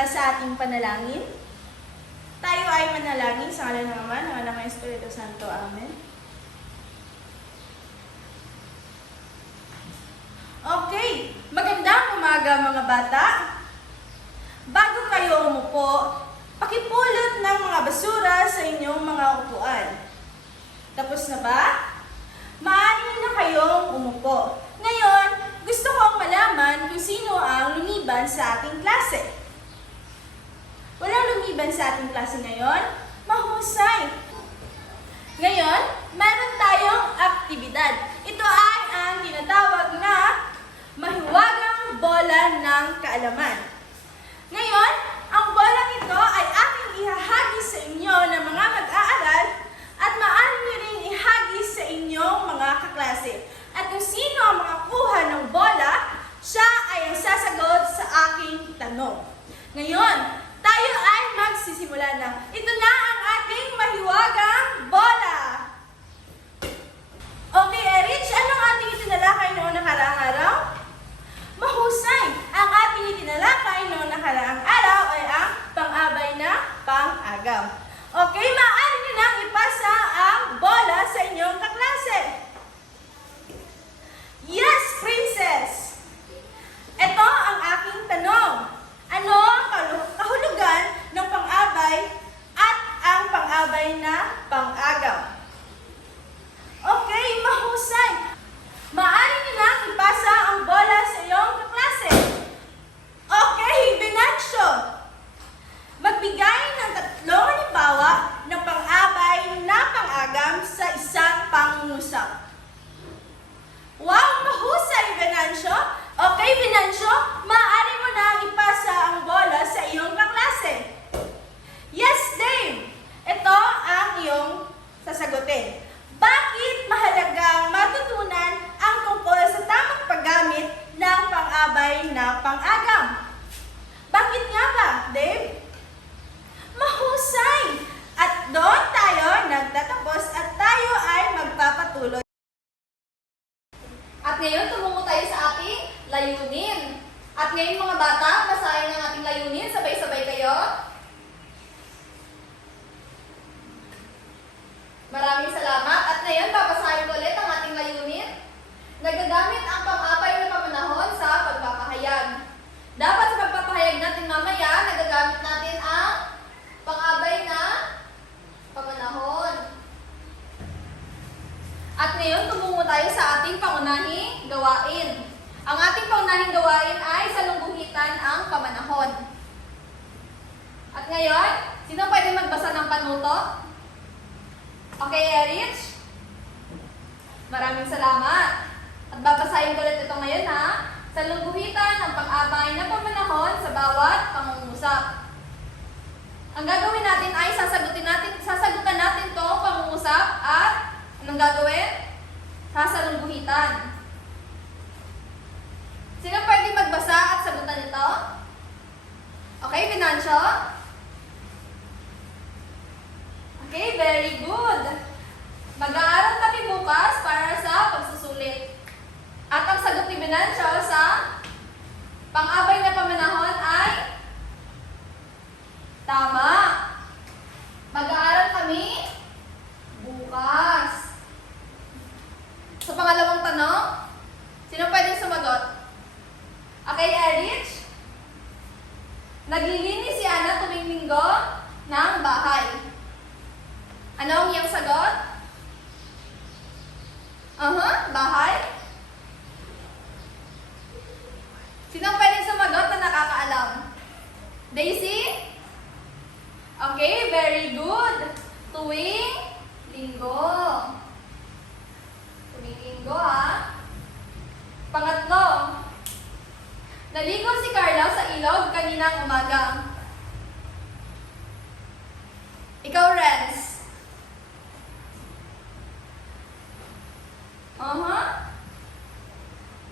para sa ating panalangin. Tayo ay manalangin sa ngalan ng Ama, ng Anak, ng Espiritu Santo. Amen. Okay, magandang umaga mga bata. Bago kayo umupo, pakipulot ng mga basura sa inyong mga upuan. Tapos na ba? Maaari na kayong umupo. Ngayon, gusto kong malaman kung sino ang lumiban sa ating klase. Walang lumiban sa ating klase ngayon? Mahusay! Ngayon, meron tayong aktibidad. Ito ay ang tinatawag na mahiwagang bola ng kaalaman. Ngayon, ang bolang ito ay aking ihahagis sa inyo ng mga mag-aaral at maaari nyo rin ihagis sa inyong mga kaklase. At kung sino ang makakuha ng bola, siya ay ang sasagot sa aking tanong. Ngayon, tayo ay magsisimula na. Ito na ang ating mahiwagang bola. Okay, Erich, anong ating itinalakay noong nakaraang araw? Mahusay! Ang ating itinalakay noong nakaraang araw ay ang pang-abay na pang-agaw. Okay, maaari nyo nang ipasa ang bola sa inyong kaklase. Yes, Princess! Ito ang aking tanong. Ano ang kahulugan ng pang-abay at ang pang-abay na pang-agaw? Okay, mahusay! Maaari nyo nang ipasa ang bola sa iyong kaklase. Okay, Venancio! Magbigay ng 3 halimbawa ng pang-abay na pang-agam sa isang pangungusap. Wow, mahusay, Venancio! Okay, Venancio, maaari mo na ipasa ang bola sa iyong kaklase. Yes, Dave! Ito ang iyong sasagutin. Bakit mahalagang matutunan ang tungkol sa tamang paggamit ng pang-abay na pang-agam? Bakit nga ba, Dave? Mahusay! At doon tayo nagtatapos at tayo ay magpapatuloy. At ngayon, tumungo tayo sa ating layunin. At ngayon mga bata, basahin ang ating layunin. Sabay-sabay kayo. Maraming salamat. At ngayon, babasahin ko ulit ang ating layunin. Nagagamit ang pang-abay na pamanahon sa pagpapahayag. Dapat sa pagpapahayag natin mamaya, nagagamit natin ang pang-abay na pamanahon. At ngayon, tumungo tayo sa ating pangunahing gawain. Ang ating pangunahing gawain ay salungguhitan ang pamanahon. At ngayon, sino pwede magbasa ng panuto? Okay, Erich? Maraming salamat. At babasahin ko ulit ito ngayon ha. Salungguhitan ang pang-abay na pamanahon sa bawat pangungusap. Ang gagawin natin ay sasagutan natin itong pangungusap at anong gagawin? Sasalungguhitan. Sino pwede magbasa at sagutan ito? Okay, Venancio? Okay, very good. Mag-aaral kami bukas para sa pagsusulit. At ang sagot ni Venancio sa pang-abay na pamanahon ay tama. Mag-aaral kami bukas. Sa pangalawang tanong, sino pwedeng sumagot? Okay, Erich? Naglilinis si Ana tuwing linggo ng bahay. Ano ang iyong sagot? Bahay. Sino pwedeng sumagot na nakakaalam? Daisy? Okay, very good. Tuwing linggo. Tuwing linggo, ha? Pangatlo. Naligo si Carla sa ilog kaninang umaga. Ikaw, Renz.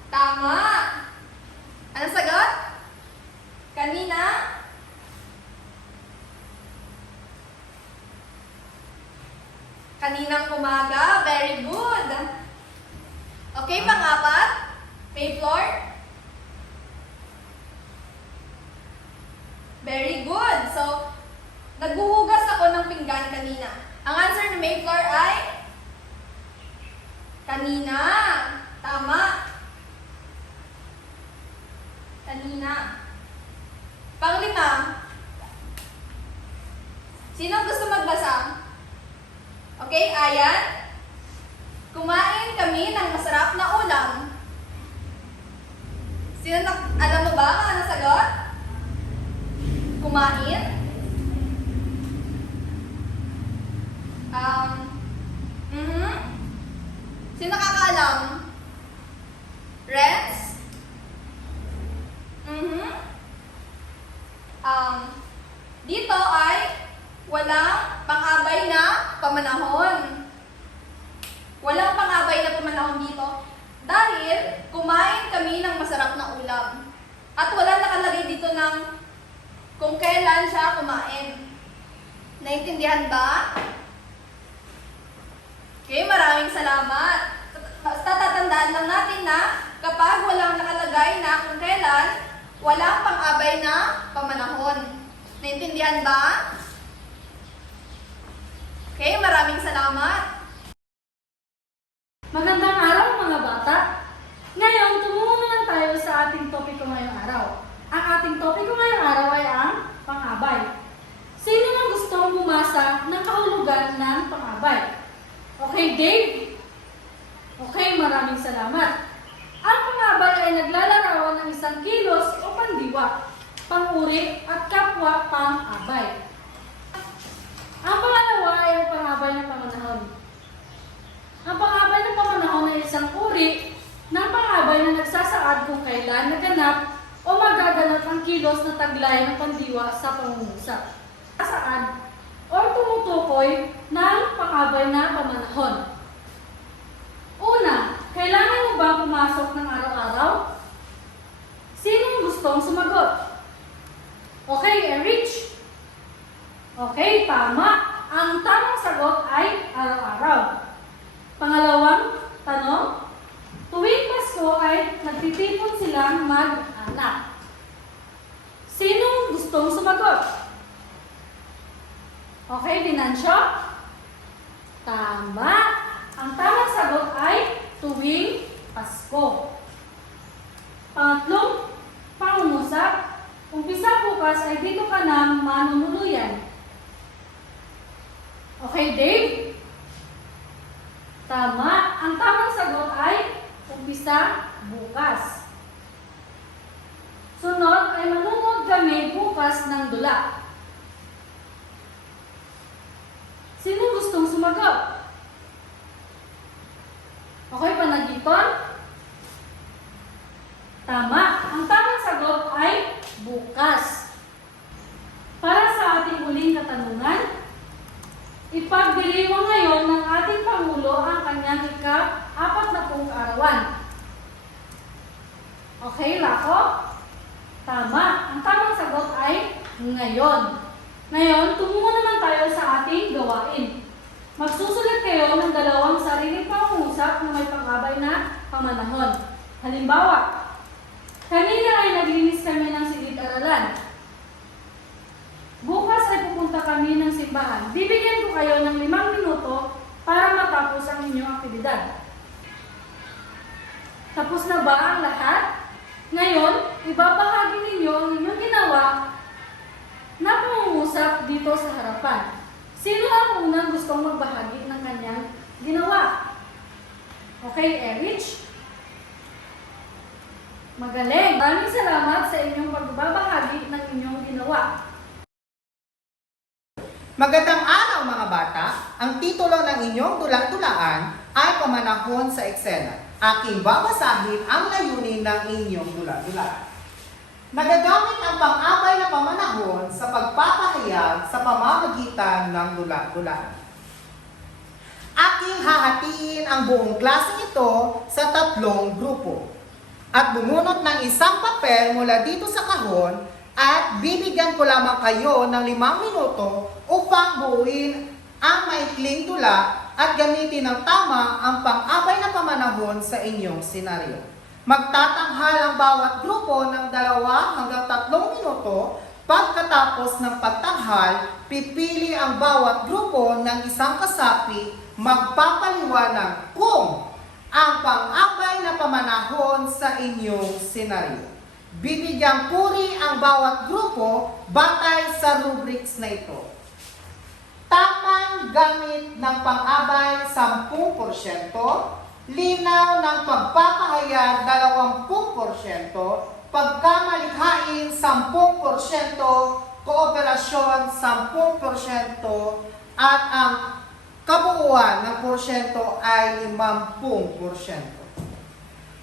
Tama. Ano sagot? Kanina? Kaninang umaga. Very good. Okay, pang-apat. May floor. Very kahulugan kanina? Ang answer ni Mayflower ay kanina. Tama. Kanina. Panglima. Sino gusto magbasa? Okay, Ayan. Kumain kami ng masarap na ulam. Alam mo ba ang ano sagot? Kumain? Sino nakakaalam? Reds? Dito ay walang pang-abay na pamanahon. Walang pang-abay na pamanahon dito dahil kumain kami ng masarap na ulam. At wala nakalagay dito ng kung kailan siya kumain. Naintindihan ba? Okay, maraming salamat. Basta tatandaan lang natin na kapag walang nakalagay na kung kailan, walang pang-abay na pamanahon. Naintindihan ba? Okay, maraming salamat. Magandang araw mga bata! Ngayon, tumungo naman tayo sa ating topiko ngayong araw. Ang ating topiko ngayong araw ay ang pang-abay. Sino ang gustong bumasa ng kahulugan ng pang-abay? Okay, Dave? Okay, maraming salamat. Ang pang-abay ay naglalarawan ng isang kilos o pandiwa, pang-uri at kapwa pang-abay. Ang pangalawa ay ang pang-abay ng pamanahon. Ang pang-abay ng pamanahon ay isang uri ng pang-abay na nagsasaad kung kailan naganap o magaganap ang kilos na taglay ng pandiwa sa pangungusap. Saad o tumutukoy ng pang-abay na pamanahon. Una, kailangan mo ba pumasok ng araw-araw? Sinong gustong sumagot? Okay, Erich? Okay, tama. Ang tamang sagot ay araw-araw. Pangalawang tanong, tuwing Pasko ay nagtitipon silang mag-anak. Sinong gustong sumagot? Okay, Dinancio? Tama. Ang tamang sagot ay tuwing Pasko. Pangatlong, pangungusap. Umpisa bukas ay dito ka na manunuluyan. Okay, Dave? Tama. Ang tamang sagot ay umpisa bukas. Sunod ay manunod kami bukas ng dula. Sino gustong sumagot? Okay, Panagiton? Tama. Ang tamang sagot ay bukas. Para sa ating uling katanungan, ipagdiriwang ngayon ng ating Pangulo ang kanyang ika-40 kaarawan. Okay, Lako? Tama. Ang tamang sagot ay ngayon. Ngayon, tumungo naman tayo sa ating gawain. Magsusulat kayo ng dalawang sariling pangungusap na may pang-abay na pamanahon. Halimbawa, kanina ay naglinis kami ng silid-aralan. Bukas ay pupunta kami ng simbahan. Bibigyan ko kayo ng 5 minuto para matapos ang inyong aktibidad. Tapos na ba ang lahat? Ngayon, ibabahagi ninyo ang inyong ginawa na pangungusap dito sa harapan. Sino ang unang gustong magbahagi ng kanyang ginawa? Okay, Erich? Magaling! Maraming salamat sa inyong pagbabahagi ng inyong ginawa. Magandang araw mga bata! Ang titulo ng inyong dula-dulaan ay Pamanahon sa Eksena. Aking babasahin ang layunin ng inyong dula-dulaan. Nagagamit ang pang-abay na pamanahon sa pagpapahayag sa pamamagitan ng dula-dulaan. Aking hahatiin ang buong klase ito sa 3 grupo at bumunot ng isang papel mula dito sa kahon at bibigyan ko lamang kayo ng 5 minuto upang buuin ang maikling dula at gamitin ng tama ang pang-abay na pamanahon sa inyong senaryo. Magtatanghal ang bawat grupo ng 2 hanggang 3 minuto Pagkatapos ng pagtanghal, pipili ang bawat grupo ng isang kasapi magpapaliwanag kung ang pang-abay na pamanahon sa inyong senaryo. Bibigyang puri ang bawat grupo batay sa rubrics na ito. Tamang gamit ng pang-abay 10%, linaw ng pagpapahayag 20%, pagkamalikhain 10%, kooperasyon 10%, at ang kabuuan ng porsyento ay 50%.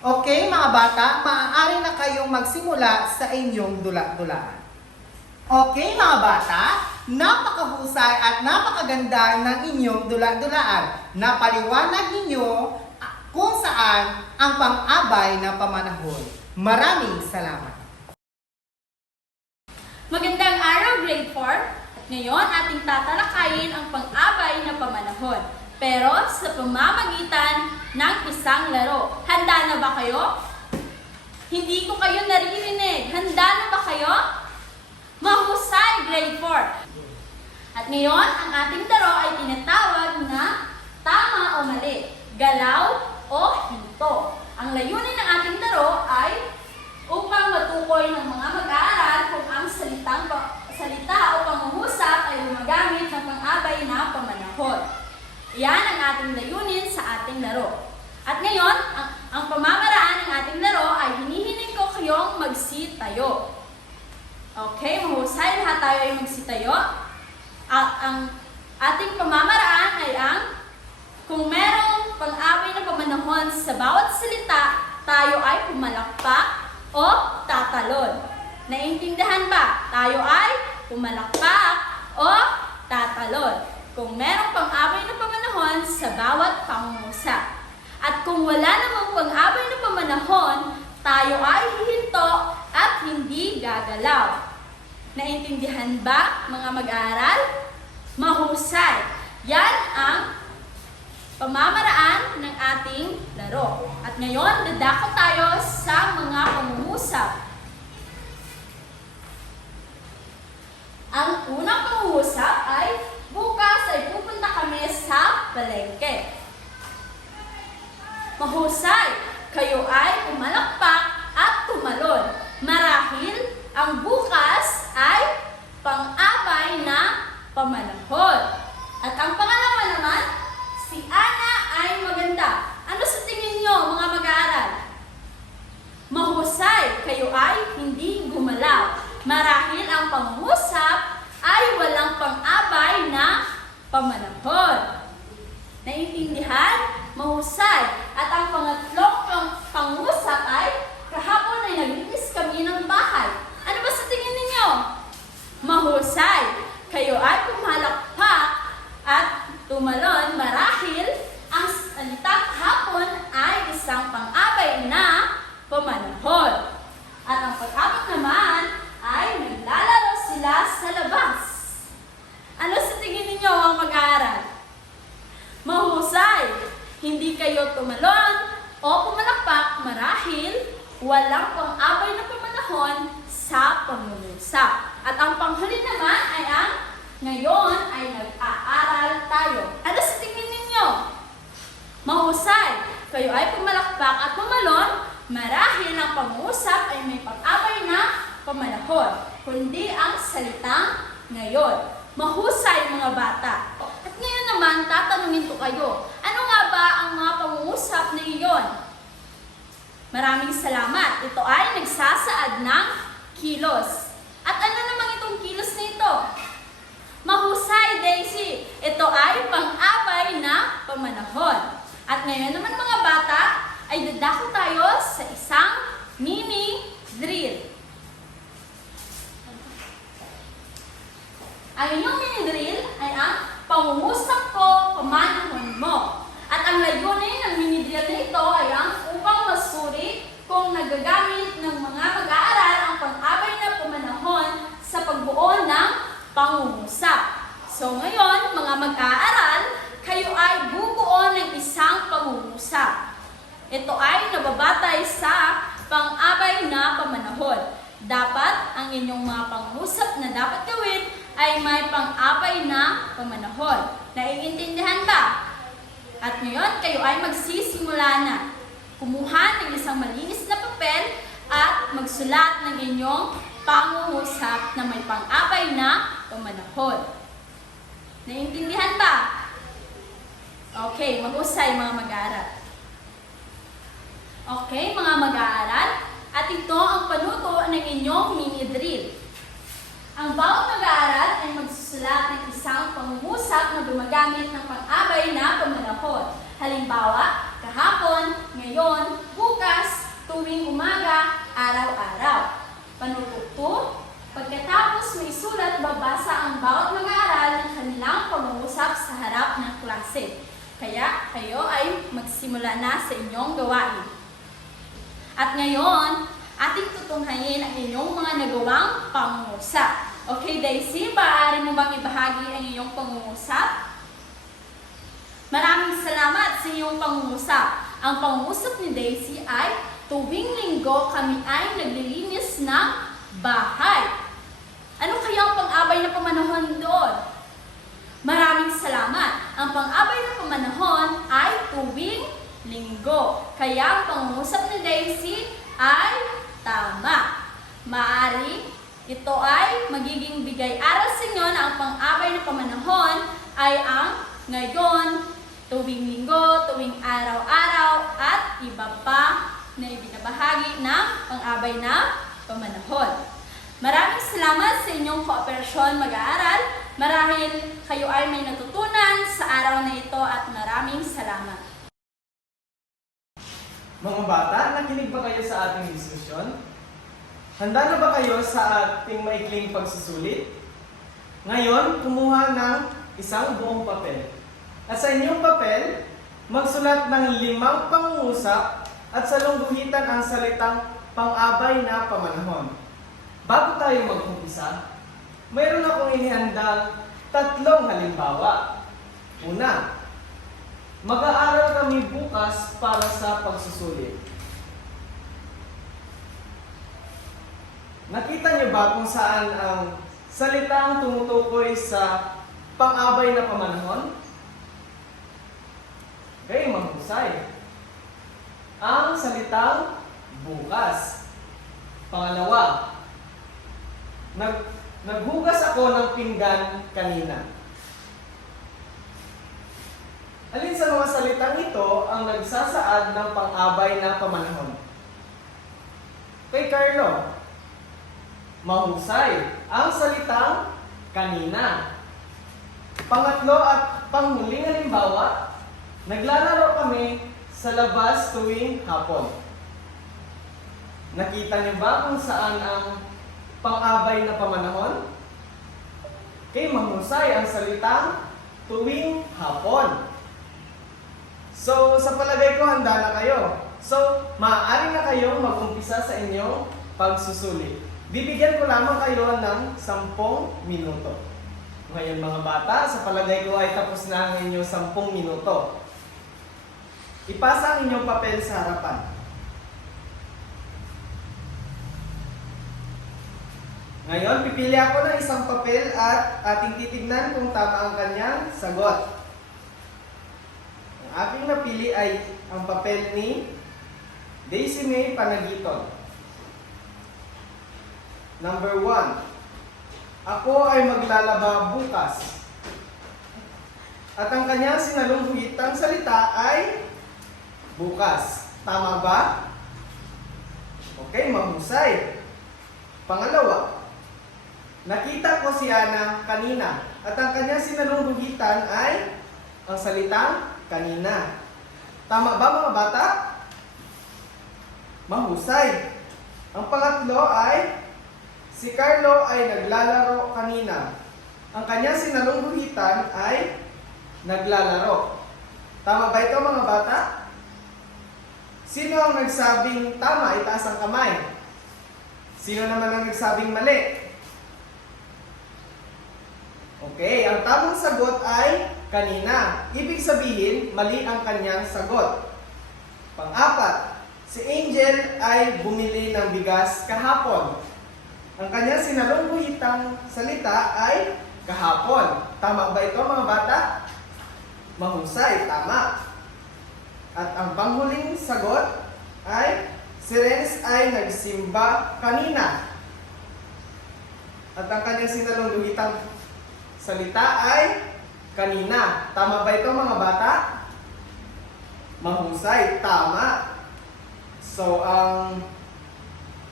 Okay mga bata, maaari na kayong magsimula sa inyong dula-dulaan. Okay mga bata, napakahusay at napakaganda ng inyong dula-dulaan. Napaliwanag ninyo kung saan ang pang-abay na pamanahon. Maraming salamat. Magandang araw, Grade 4. Ngayon, ating tatalakayin ang pang-abay na pamanahon. Pero sa pamamagitan ng isang laro. Handa na ba kayo? Hindi ko kayo naririnig. Handa na ba kayo? Mahusay, Grade 4. At ngayon, ang ating laro ay tinatawag na tama o mali, galaw o hinto. Ang layunin ng ating laro ay upang matukoy ng mga mag-aaral kung ang salita o pangungusap ay gumagamit ng pang-abay na pamanahon. Yan ang ating layunin sa ating laro. At ngayon, ang pamamaraan ng ating laro ay hinihiling ko kayong magsitayo. Okay, mahusay, lahat tayo ay magsitayo. At ang ating pamamaraan ay kung merong pang-abay na pamanahon sa bawat salita, tayo ay pumalakpak o tatalon. Naiintindihan ba? Tayo ay pumalakpak o tatalon. Kung merong pang-abay na pamanahon sa bawat pangungusap. At kung wala namang pang-abay na pamanahon, tayo ay hihinto at hindi gagalaw. Naintindihan ba, mga mag-aaral? Mahusay. Yan ang pamamaraan ng ating laro. At ngayon, dadako tayo sa mga pangungusap. Ang unang pangungusap ay bukas ay pupunta kami sa palengke. Mahusay, kayo ay pumalakpak at tumalon. Marahil, ang bukas ay pang-abay na pamanahon. At ang pangalawa naman, si Ana ay maganda. Ano sa tingin nyo, mga mag-aaral? Mahusay, kayo ay hindi gumalaw. Marahil ang pangungusap ay walang pang-abay na pamanahon. Naiintindihan? Mahusay. At ang pangatlong pangusap ay kahapon ay naglinis kami ng bahay. Ano ba sa tingin ninyo? Mahusay. Kayo ay pumalakpak at tumalon marahil ang salitang kahapon ay isang pang-abay na pamanahon. At ang pag-apat naman ay naglalaro sila sa labas. Ano sa tingin ninyo, mga mag-aaral? Mahusay. Hindi kayo tumalon o pumalakpak marahil walang pang-abay na pamanahon sa pangungusap. At ang panghuli naman ay ngayon ay nag-aaral tayo. Ano sa tingin ninyo? Mahusay. Kayo ay pumalakpak at tumalon marahil ang pangungusap ay may pang-abay na pamanahon, kundi ang salitang ngayon. Mahusay, mga bata. At ngayon naman, tatanungin ko kayo, ano nga ba ang mga pangungusap na iyon? Maraming salamat. Ito ay nagsasaad ng kilos. At ano naman itong kilos na ito? Mahusay, Daisy. Ito ay pang-abay na pamanahon. At ngayon naman, mga bata, ay dadako tayo sa isang mini drill. Ang inyong mini-drill ay ang pangungusap ko, pamanahon mo. At ang layunin ng mini-drill na ito ay upang masuri kung nagagamit ng mga mag-aaral ang pang-abay na pamanahon sa pagbuo ng pangungusap. So ngayon, mga mag-aaral, kayo ay bubuo ng isang pangungusap. Ito ay nababatay sa pang-abay na pamanahon. Dapat ang inyong mga pangungusap na dapat gawin ay may pang-abay na pamanahon. Naiintindihan ba? At ngayon, kayo ay magsisimula na. Kumuha ng isang malinis na papel at magsulat ng inyong pangungusap na may pang-abay na pamanahon. Naiintindihan ba? Okay, mahusay mga mag-aaral. Okay, mga mag-aaral, at ito ang panuto ng inyong mini-drill. Ang bawat mag-aaral ay magsusulat ng isang pangungusap na gumagamit ng pang-abay na pamanahon. Halimbawa, kahapon, ngayon, bukas, tuwing umaga, araw-araw. Panuto 2, pagkatapos may sulat, babasa ang bawat mag-aaral ng kanilang pangungusap sa harap ng klase. Kaya kayo ay magsimula na sa inyong gawain. At ngayon, ating tutunghayin ang inyong mga nagawang pangungusap. Okay, Daisy, maaari mo bang ibahagi ang iyong pangungusap? Maraming salamat sa iyong pangungusap. Ang pangungusap ni Daisy ay, tuwing linggo kami ay naglilinis ng bahay. Ano kaya ang pang-abay na pamanahon doon? Maraming salamat. Ang pang-abay na pamanahon ay tuwing linggo. Kaya ang pangungusap ni Daisy ay tama. Maaari, ito ay magiging bigay-aral sa inyo na ang pang-abay na pamanahon ay ang ngayon, tuwing linggo, tuwing araw-araw, at iba pa na ibinabahagi ng pang-abay na pamanahon. Maraming salamat sa inyong kooperasyon mag-aaral. Marahil kayo ay may natutunan sa araw na ito at maraming salamat. Mga bata, nakinig ba kayo sa ating diskusyon? Handa na ba kayo sa ating maikling pagsusulit? Ngayon, kumuha ng isang buong papel. At sa inyong papel, magsulat ng 5 pangungusap at salungguhitan ang salitang pang-abay na pamanahon. Bago tayo mag-umpisa, mayroon akong inihandang 3 halimbawa. Una, mag-aaral kami bukas para sa pagsusulit. Nakita niyo ba kung saan ang salitang tumutukoy sa pang-abay na pamanahon? Okay, mahusay. Ang salitang bukas. Pangalawa, naghugas ako ng pinggan kanina. Alin sa mga salitang ito ang nagsasaad ng pang-abay na pamanahon? Kay Carlo, mahusay ang salitang kanina. Pangatlo at panghuling halimbawa, naglalaro kami sa labas tuwing hapon. Nakita niyo ba kung saan ang pang-abay na pamanahon? Kay mahusay ang salitang tuwing hapon. So, sa palagay ko, handa na kayo. So, maaari na kayong mag-umpisa sa inyong pagsusulit. Bibigyan ko lamang kayo ng 10 minuto. Ngayon mga bata, sa palagay ko ay tapos na ang inyong 10 minuto. Ipasa ang inyong papel sa harapan. Ngayon, pipili ako ng isang papel at ating titignan kung tama ang kanyang sagot. Ang aking napili ay ang papel ni Daisy May Panagiton. Number 1. Ako ay maglalaba bukas. At ang kanyang sinalungguhitang salita ay bukas. Tama ba? Okay, mahusay. Pangalawa. Nakita ko si Ana kanina at ang kanyang sinalungguhitan ay ang salitang kanina. Tama ba mga bata? Mahusay. Ang pangatlo ay si Carlo ay naglalaro kanina. Ang kanyang sinalungguhitan ay naglalaro. Tama ba ito mga bata? Sino ang nagsabing tama? Itaas ang kamay. Sino naman ang nagsabing mali? Okay, ang tamang sagot ay kanina. Ibig sabihin, mali ang kanyang sagot. Pang-apat, si Angel ay bumili ng bigas kahapon. Ang kanyang sinalungguhitang salita ay kahapon. Tama ba ito mga bata? Mahusay, tama. At ang panghuling sagot ay si Renz ay nagsimba kanina. At ang kanyang sinalungguhitang salita ay kanina. Tama ba ito mga bata? Mahusay, tama. So, ang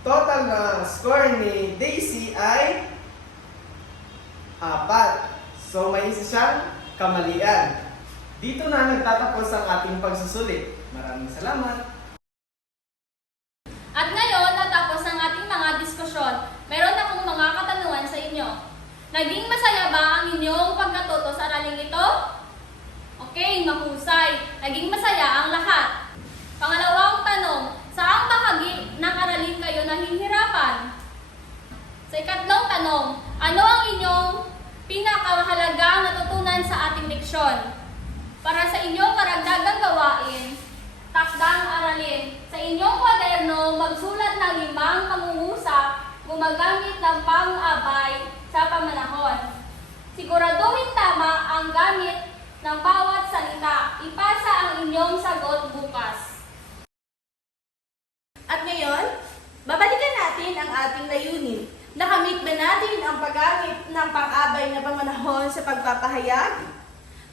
total na score ni Daisy ay 4. So, may isa siyang kamalian. Dito na nagtatapos ang ating pagsusulit. Maraming salamat. At ngayon, natapos ang ating mga diskusyon. Meron akong mga katanungan sa inyo. Naging masaya ba ang inyong pagkatuto sa araling ito? Okay, mahusay. Naging masaya ang lahat. Pangalawang tanong, saang bahagi ng aralin kayo nahihirapan? Sa ikatlong tanong, ano ang inyong pinakamahalagang natutunan sa ating leksyon? Para sa inyong karagdagang gawain, takdang aralin. Sa inyong kwaderno, magsulat ng 5 pangungusap gumagamit ng pang-abay sa pamanahon. Siguraduhin tama ang gamit ng bawat salita. Ipasa ang inyong sagot bukas. At ngayon, babalikan natin ang ating layunin. Nakamit ba natin ang paggamit ng pang-abay na pamanahon sa pagpapahayag?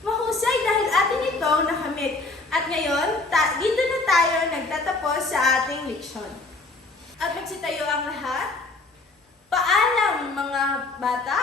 Mahusay dahil atin itong nakamit. At ngayon, dito na tayo nagtatapos sa ating leksyon. At magsitayo ang lahat. Paalam mga bata!